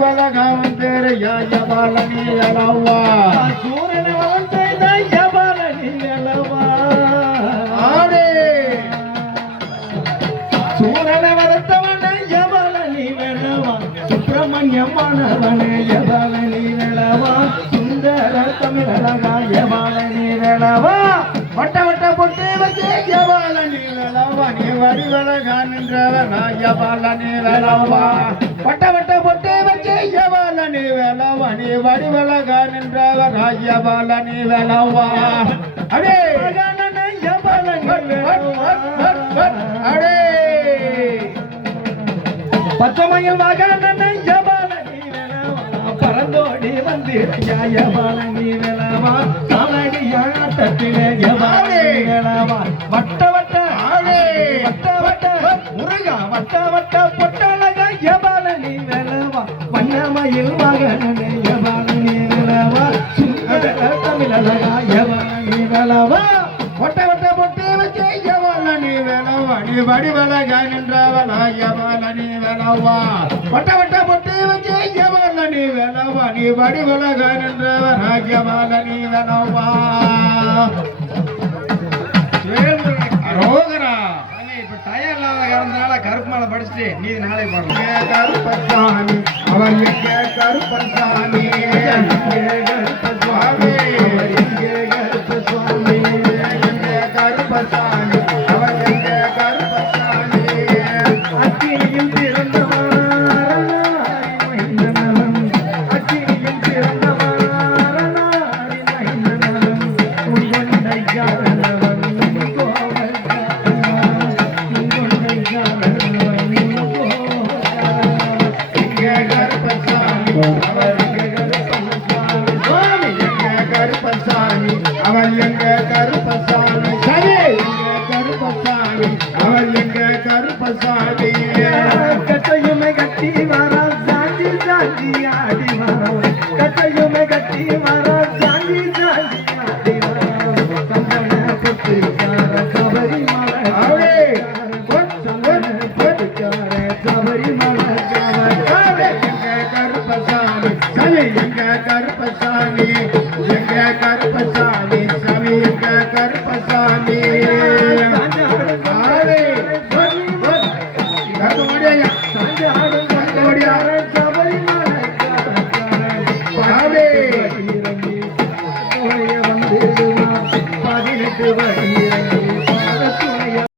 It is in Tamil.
வலகாவன் பேரு யாயபாலனி அளவா சூரனை வளர்ந்த யபாலனி அளவா ஆடே சூரனை வளர்த்தவன யபாலனி அளவா சுப்பிரமணியமானவனே யபாலனி அளவா சுந்தர தமிழகா யபாலனி அளவா வட்ட வட்ட பொட்டு வச்சு யபாலனி அளவா நீ வடிவலகா நின்றவன் யாயபாலனி அளவா வட்ட வட்ட பொட்டு வச்சு யபாலனி அளவா நீ வடிவலகா நின்றவன் யாயபாலனி அளவா அடே அடே பச்சமையில் மகனன் யபாலனி வேலவா பரந்தோடி வந்திரையா யபாலனி வேலவா காலடியாட்டத்திலே யபாலனி வேலவா வட்ட வட்ட ஆடே வட்ட வட்ட முருகா வட்ட வட்ட பொட்டழக யபாலனி வேலவா வண்ணமயில் மகனனே யபாலனி வேலவா சுந்தர தமிழழகா யபாலனி வேலவா வட்ட வட்ட பொட்டு வச்சு யபாலனி வேலவா நீ வடிவலகா நின்றவன் யாயபாலனி வேலவா வட்ட வட்ட பொட்டு வச்சு யபாலனி வேலவா நீ வடிவலகா நின்றவன் யாயபாலனி வேலவா ரோகரா இப்ப டயர் இல்லாத காரணத்தினால கருப்பு மேல படிச்சுட்டு நீதி நாளை பாடலாம். கருப்பசாமி அவர் எங்க கருப்பசாமி கருப்பசாமி கருப்பசாமி அவர் எங்க கருப்பசாமி அக்கினியில் பிறந்தவன் அக்கினியில் பிறந்தவன் உங்கொண்டை காரணவன் கருப்பசாமி அவர் எங்க கருப்பசாமி சரி எங்க கருப்பசாமி அவர் எங்க கருப்பசாமி கட்டையுமே கட்டி வரா சாஞ்சி சாஞ்சி ஆடி வரா கட்டையுமே கட்டி வரா சாஞ்சி சாஞ்சி ஆடி வரா சந்தன பொட்டுக்கார கபரி மலை அவரே சந்தன பொட்டுக்கார